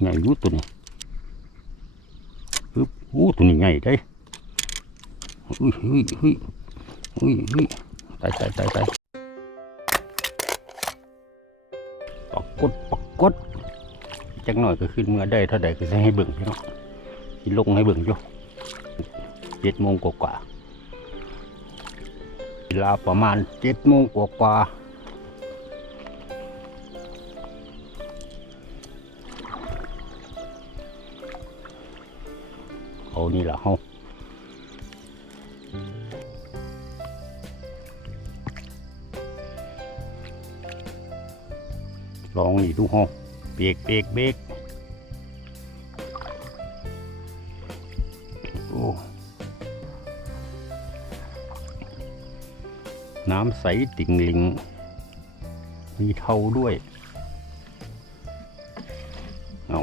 ใหญ่รู้ตัวนี้ปึ๊บโอ้ตัวนี้ใหญ่ได้อุ้ยตายปักกดจักหน่อยก็ขึ้นเมื่อได้เท่าใดก็จะให้เบิ่งพี่น้องที่ลงให้เบิ่งอยู่7 โมงกว่าเวลาประมาณ7 โมงกว่าเอานี่แหละเฮาลองนี่ดูเฮาเบรกโอ้น้ำใสติ่งลิงมีเท่าด้วยเอา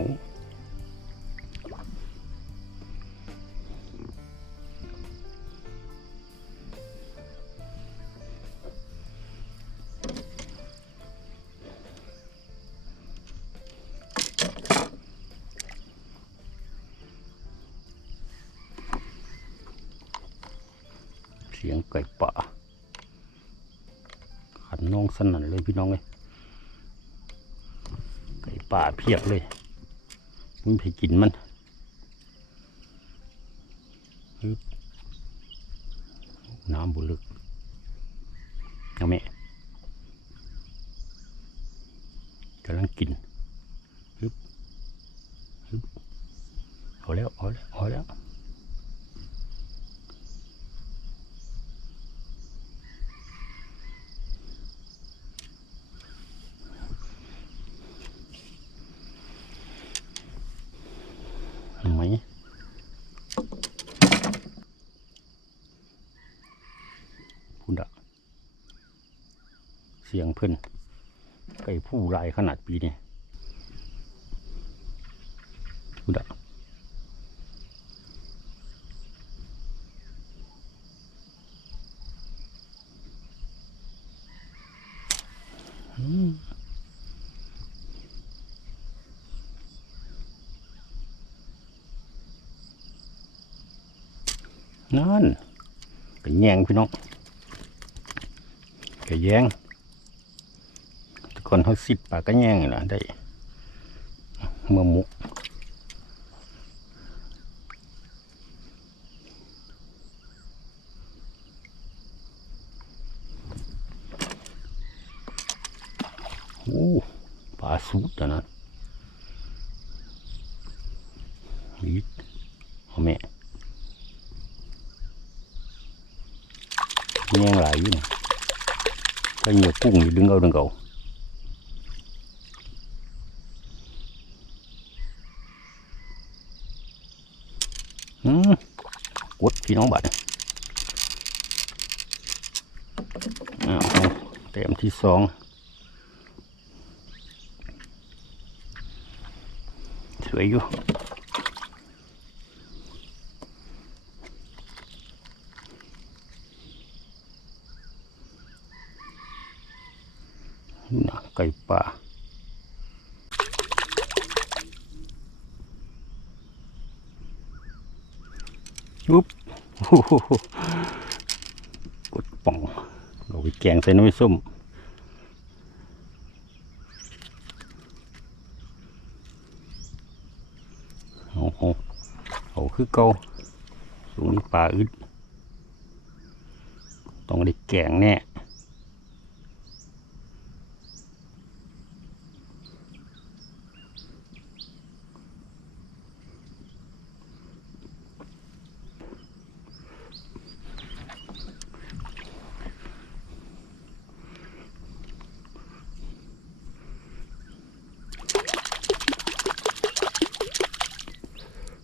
เสียงไก่ป่าขันน้องสนั่นเลยพี่น้องเลยไก่ป่าเพียบเลยมึงไปกินมันน้ำบุลึกเอาแม่กำลังกินเอาแล้วไหมพูดอะเสียงเพิ่นไก่ผู้ลายขนาดปีนี้พูดอะนั่นกระแยงพี่น้องกระแยงทุกคนเขาสิบปากกระแยงนะได้เมื่อมุกโอ้ปลาสูดนะนี่เอาแม่แง่งหลายอยู่เนี่ยก็เหนียวกุ้งอยู่ดึงเอากดพี่น้องบัดเต็มที่2สวยอยู่นะไก่ป่าอุ๊บกดป่องเราไปแกงใส่น้ำส้มเอาคือเก่าตรงนี้ปลาอึดต้องได้แกงแน่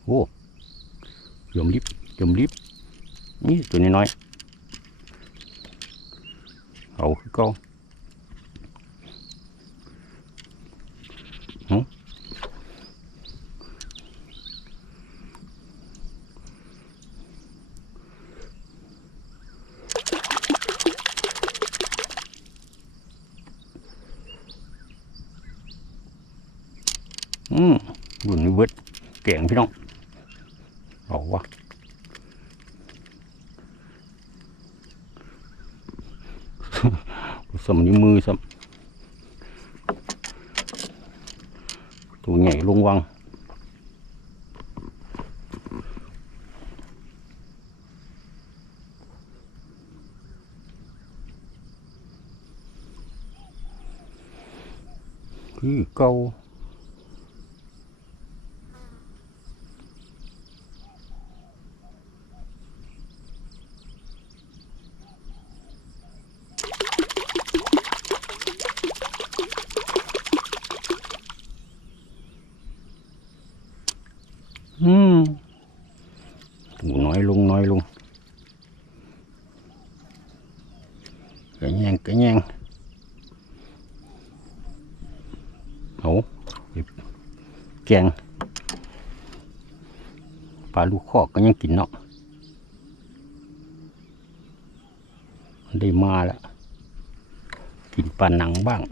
โอ้ยมลิบนี่ตัวน้อยเอาคือเก่า รุ่นนี้เวิร์ดแกงพี่น้องเอาวะสมนิ้วมือสมตัวใหญ่ลงวังคือเก่าตัวน้อยลงกระแยงเอาแกงปลาลูกคอกก็ยังกินเนาะได้มาแล้วกินปลาหนังบ้าง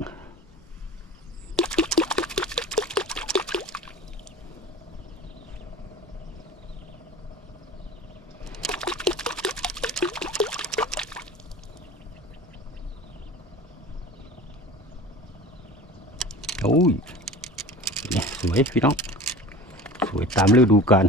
โอ้ยนี่สวยพี่น้องสวยตามฤดูกาล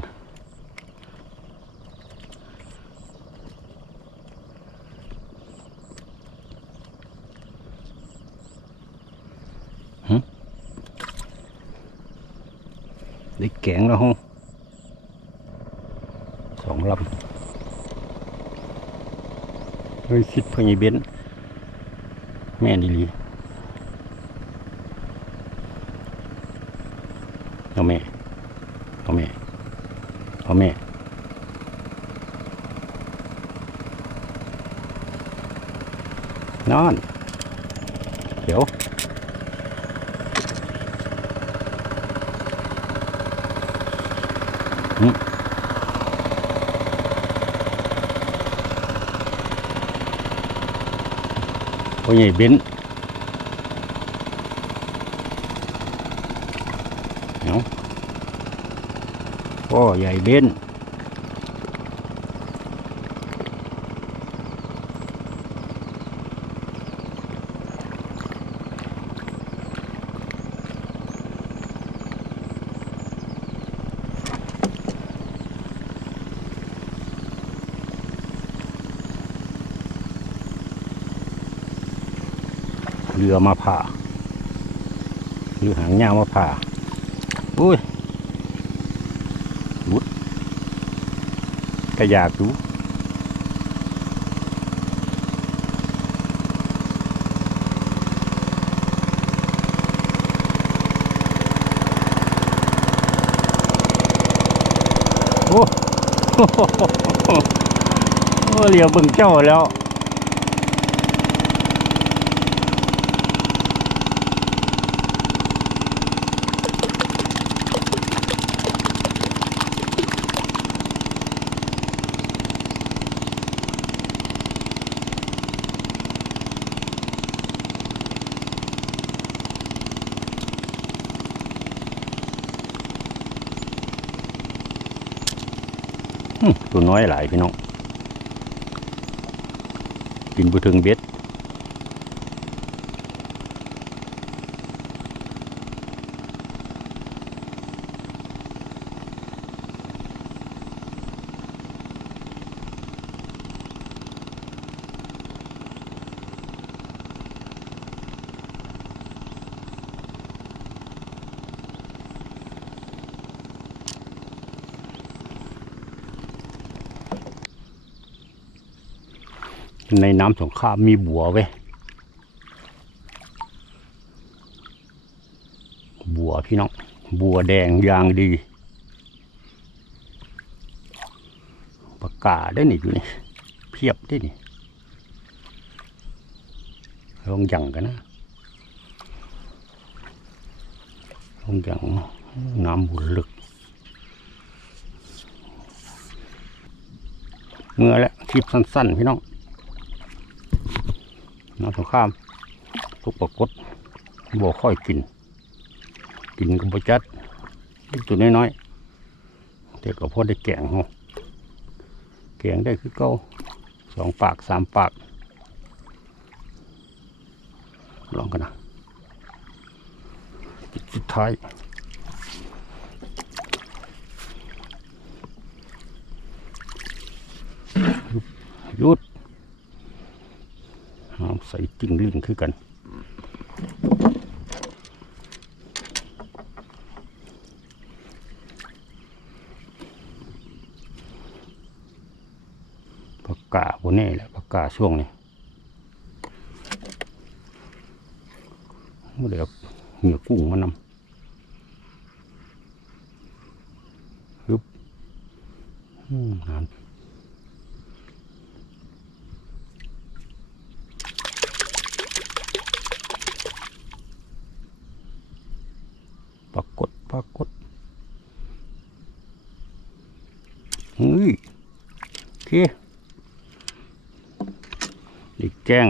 ได้แกงแล้วฮะ2 ลำเฮ้ยคิดเพื่อนเบนแม่ดีลีเอาแม่นอนเดี๋ยวพ่อใหญ่เบนพ่อใหญ่เบนเรือมาผ่าเรือหางยาวมาผ่าอุ้ยรุดกระยากดูโอ้เรือเบิ่งเจ้าแล้วตัวน้อยหลายพี่น้องกินบุถึงเบ็ดในน้ำสงครามมีบัวเว้ยบัวพี่น้องบัวแดงยางดีปากกาได้นี่อยู่นี่เพียบได้นี่ลงยังกันนะลงยังน้ำบุญลึกเมื่อแล้วคลิปสั้นๆพี่น้องน้ำสงครามทุกปรากฏบ่ค่อยกินก็บ่จัด ตัวน้อยๆแต่ก็พอได้แกงเนาะแกงได้คือเก่า2 ปาก 3 ปากลองกันนะสุดท้ายหยุดใส่จิ้งลิ่งคือกันปากกาบนนี่แหละปากกาช่วงนี้เดี๋ยวเหงื่อกุ้งมานำฮึบปรากฏเฮ้ยโอเคเด็กแกง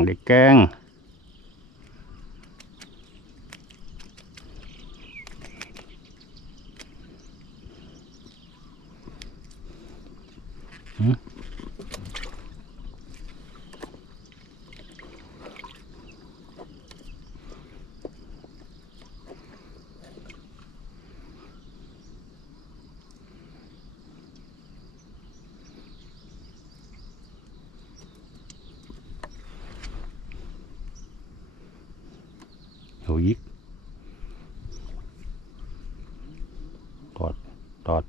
เอาอีกตอด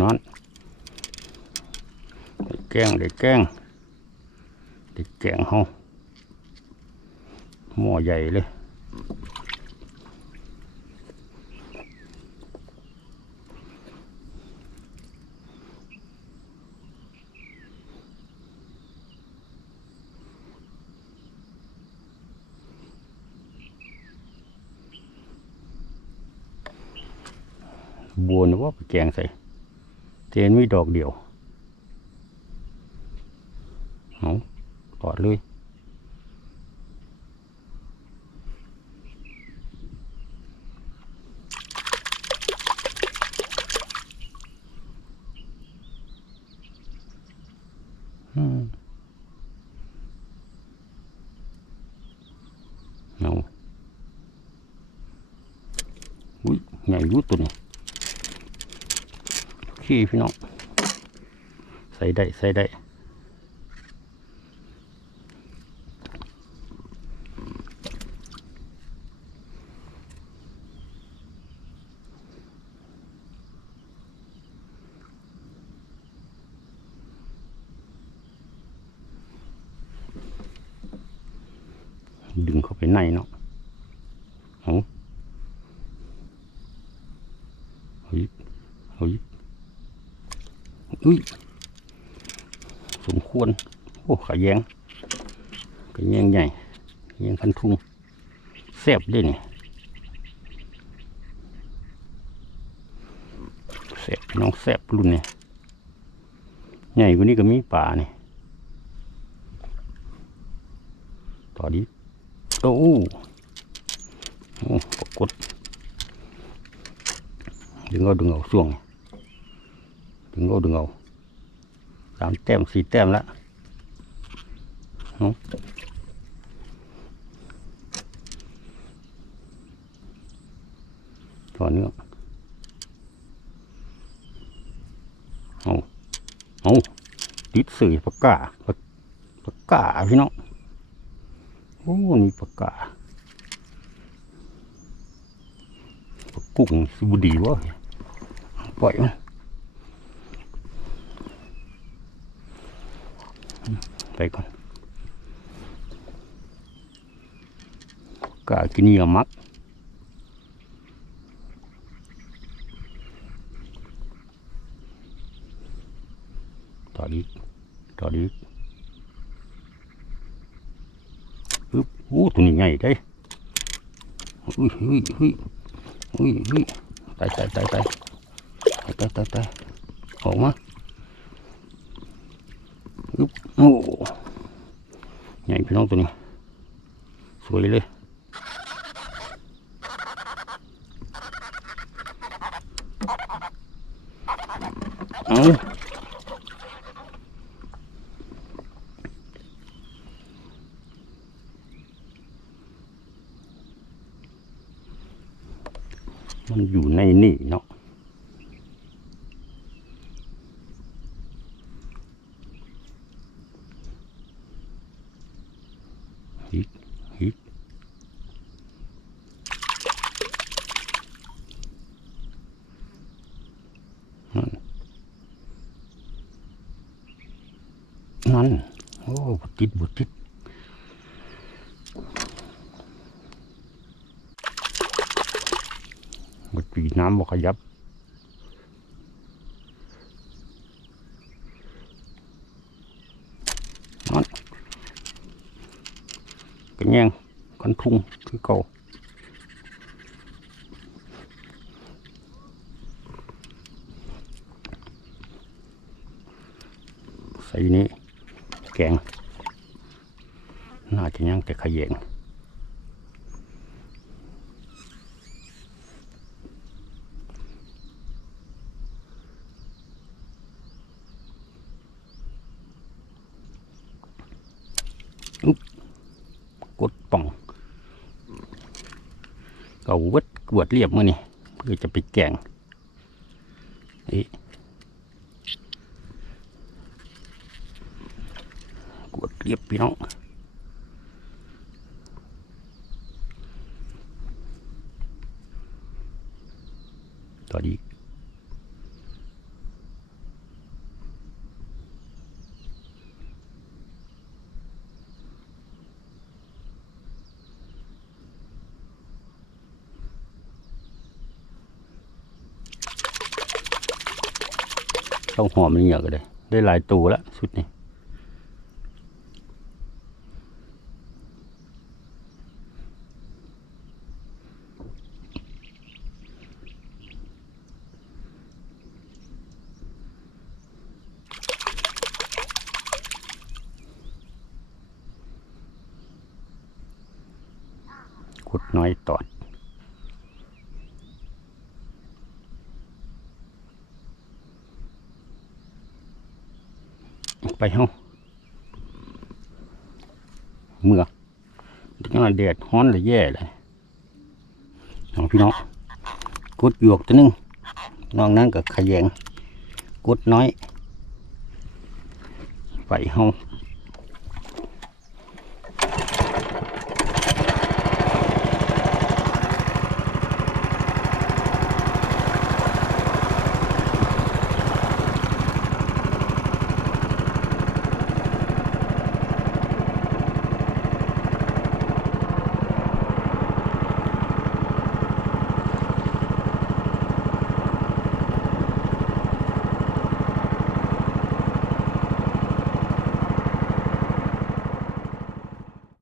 นอนได้แกงเฮาหม้อใหญ่เลยบัวนึกว่าไปแกงใส่เจนมีดอกเดียวเอาตอดเลยเอาอุ้ยใหญ่ยุดตัวนี้ขี้พี่น้องใส่ได้ดึงเข้าไปในเนาะเอาอุ้ยสมควรโอ้ขาแยงใหญ่แยงพันทุ่งแซ่บด้วยนี่แซ่บน้องแซ่บรุ่นนี่ใหญ่กว่านี้ก็มีป่านี่ต่อดีโอ้ปรากฏดึงเอาช่วงดึงเอา3 แต้ม 4 แต้มแล้วต่อเนื่องเอาติดสื่อปากกาพี่น้องโอ้นี่ปากกากุ้งสิบดีวะปล่อยมันไปก่อนกากินเหยื่อมักต่อดีปึ๊บโอ้ตัวนี้ใหญ่ได้อุ้ยตายออกมาปึ๊บโอ้ใหญ่พี่น้องตัวนี้ วยเลยเอามันอยู่ในนี่เนาะฮิตนั่นโอ้บุติดบุตรีน้ำบ่ขยับนั่นกระแยงกันทุ่งคือเก่าใส่นี้แกงน่าจะยังแต่ขยงกดป่องก็วัดกวดเรียบมือนี่เพื่อจะไปแกงกวดเรียบพี่น้องต่อดีข้าวหอมนี่เหยอะก็ได้หลายตัวแล้วสุดนี่ขุดน้อยตอดไปเฮ้าเมื่อจังแดดฮ้อนเลยแย่เลยน้องพี่น้องกดหยวกตัวนึงนอกนั้นก็ขยงกดน้อยไปเฮ้า